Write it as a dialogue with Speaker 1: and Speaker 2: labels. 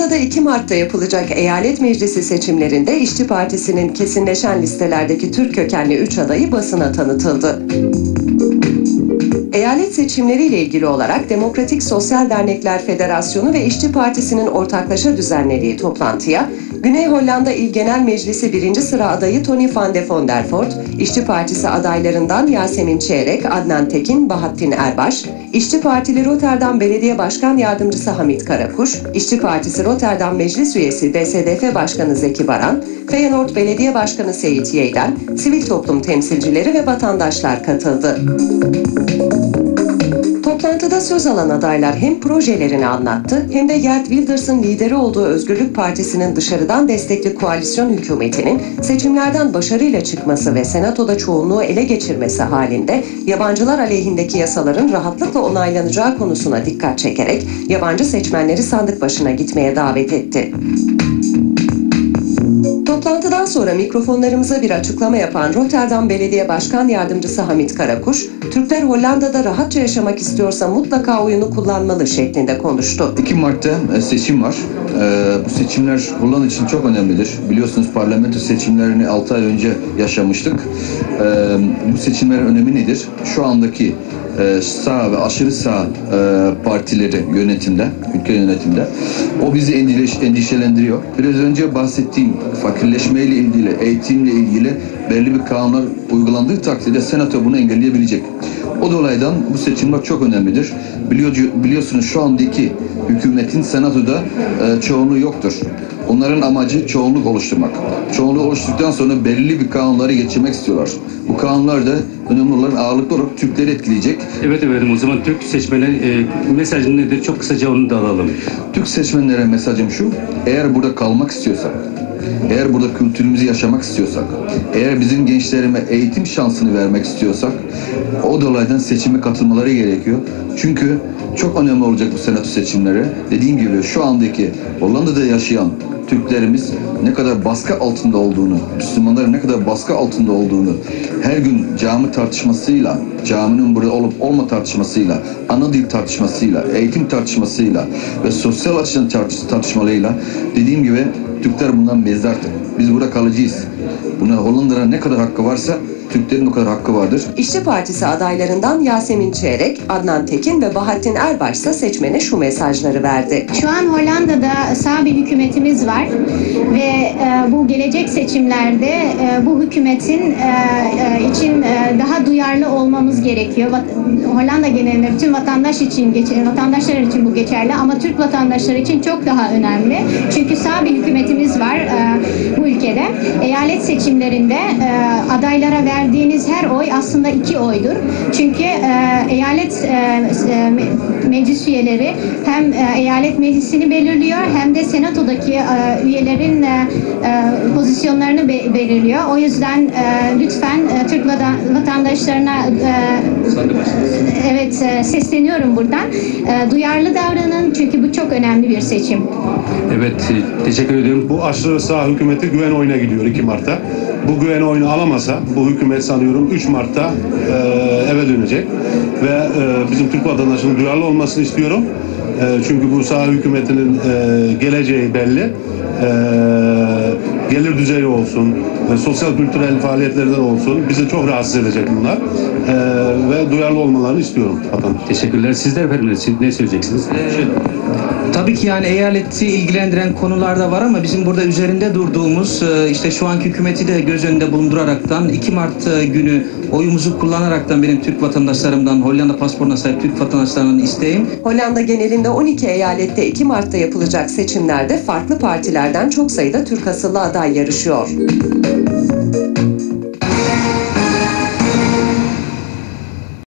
Speaker 1: Hollanda'da 2 Mart'ta yapılacak eyalet meclisi seçimlerinde İşçi Partisi'nin kesinleşen listelerdeki Türk kökenli 3 adayı basına tanıtıldı. Eyalet seçimleriyle ilgili olarak Demokratik Sosyal Dernekler Federasyonu ve İşçi Partisi'nin ortaklaşa düzenlediği toplantıya Güney Hollanda İl Genel Meclisi 1. sıra adayı Tony van de Vondervoort, İşçi Partisi adaylarından Yasemin Çeyrek, Adnan Tekin, Bahattin Erbaş, İşçi Partili Rotterdam Belediye Başkan Yardımcısı Hamit Karakuş, İşçi Partisi Rotterdam Meclis Üyesi DSDF Başkanı Zeki Baran, Feyenoord Belediye Başkanı Seyit Yeğden, sivil toplum temsilcileri ve vatandaşlar katıldı. Toplantıda söz alan adaylar hem projelerini anlattı hem de Gert Wilders'ın lideri olduğu Özgürlük Partisi'nin dışarıdan destekli koalisyon hükümetinin seçimlerden başarıyla çıkması ve senatoda çoğunluğu ele geçirmesi halinde yabancılar aleyhindeki yasaların rahatlıkla onaylanacağı konusuna dikkat çekerek yabancı seçmenleri sandık başına gitmeye davet etti. Toplantıdan sonra mikrofonlarımıza bir açıklama yapan Rotterdam Belediye Başkan Yardımcısı Hamit Karakuş, Türkler Hollanda'da rahatça yaşamak istiyorsa mutlaka oyunu kullanmalı şeklinde konuştu.
Speaker 2: 2 Mart'ta e, seçim var. E, Bu seçimler Hollanda için çok önemlidir. Biliyorsunuz parlamento seçimlerini 6 ay önce yaşamıştık. E, Bu seçimlerin önemi nedir? Şu andaki e, sağ ve aşırı sağ e, partileri yönetimde, ülke yönetimde. O bizi endişe- endişelendiriyor. Biraz önce bahsettiğim fakirleşmeyle ilgili, eğitimle ilgili belli bir kanunlar uygulandığı takdirde senato bunu engelleyebilecek. O dolaydan bu seçimler çok önemlidir. Biliyor, biliyorsunuz şu andaki hükümetin senatoda e, çoğunluğu yoktur. Onların amacı çoğunluk oluşturmak. Çoğunluğu oluşturduktan sonra belli bir kanunları geçirmek istiyorlar. Bu kanunlar da önemli olan ağırlıklı olarak Türkleri etkileyecek.
Speaker 3: Evet efendim o zaman Türk seçmene e, mesajın nedir? Çok kısaca onu da alalım.
Speaker 2: Türk seçmenlere mesajım şu, eğer burada kalmak istiyorsak, eğer burada kültürümüzü yaşamak istiyorsak, eğer bizim gençlerime eğitim şansını vermek istiyorsak, o dolaydan seçime katılmaları gerekiyor. Çünkü çok önemli olacak bu senato seçimleri. Dediğim gibi şu andaki Hollanda'da yaşayan Türklerimiz ne kadar baskı altında olduğunu, Müslümanların ne kadar baskı altında olduğunu her gün cami tartışmasıyla, caminin burada olup olma tartışmasıyla, ana dil tartışmasıyla, eğitim tartışmasıyla ve sosyal açıdan tartış- tartışmalarıyla dediğim gibi Türkler bundan mezdardır. Biz burada kalacağız. Buna Hollanda'nın ne kadar hakkı varsa Türklerin o kadar hakkı vardır.
Speaker 1: İşçi Partisi adaylarından Yasemin Çeyrek, Adnan Tekin ve Bahattin Erbaş ise seçmene şu mesajları verdi.
Speaker 4: Şu an Hollanda'da sağ bir hükümetimiz var ve e, bu gelecek seçimlerde e, bu hükümetin e, e, için e, daha duyarlı olmamız gerekiyor. Vat- Hollanda genelinde bütün vatandaş için geç- vatandaşlar için bu geçerli ama Türk vatandaşları için çok daha önemli. Çünkü sağ bir hükümetimiz var e, bu ülkede. Eyalet seçimlerinde e, adaylara verdiğiniz her oy aslında iki oydur. Çünkü e, eyalet e, e, me- meclis üyeleri hem e, eyalet meclisini belirliyor hem de senatodaki e, üyelerin e, e, pozisyonlarını be- belirliyor. O yüzden e, lütfen e, Türk vatan- vatandaşlarına e, e, sesleniyorum buradan. E, duyarlı davranın çünkü bu çok önemli bir seçim.
Speaker 3: Evet e, teşekkür ediyorum.
Speaker 5: Bu aşırı sağ hükümeti güven oyuna gidiyor 2 Mart'ta. Bu güven oyunu alamasa bu hükümet sanıyorum 3 Mart'ta e, eve dönecek. Ve e, bizim Türk vatandaşının duyarlı olmasını istiyorum. E, çünkü bu sağ hükümetinin e, geleceği belli. E, gelir düzeyi olsun, e, sosyal kültürel faaliyetlerden olsun bizi çok rahatsız edecek bunlar. E, ve duyarlı olmalarını istiyorum vatandaş.
Speaker 3: Teşekkürler. Sizler efendim ne- ne söyleyeceksiniz?
Speaker 6: Tabii ki yani eyaleti ilgilendiren konular da var ama bizim burada üzerinde durduğumuz e, işte şu anki hükümeti de göz önünde bulunduraraktan 2 Mart e, günü oyumuzu kullanaraktan benim Türk vatandaşlarımdan Hollanda pasaportuna sahip Türk vatandaşlarından isteğim
Speaker 1: Hollanda genelinde 12 eyalette 2 Mart'ta yapılacak seçimlerde farklı partilerden çok sayıda Türk asıllı aday yarışıyor.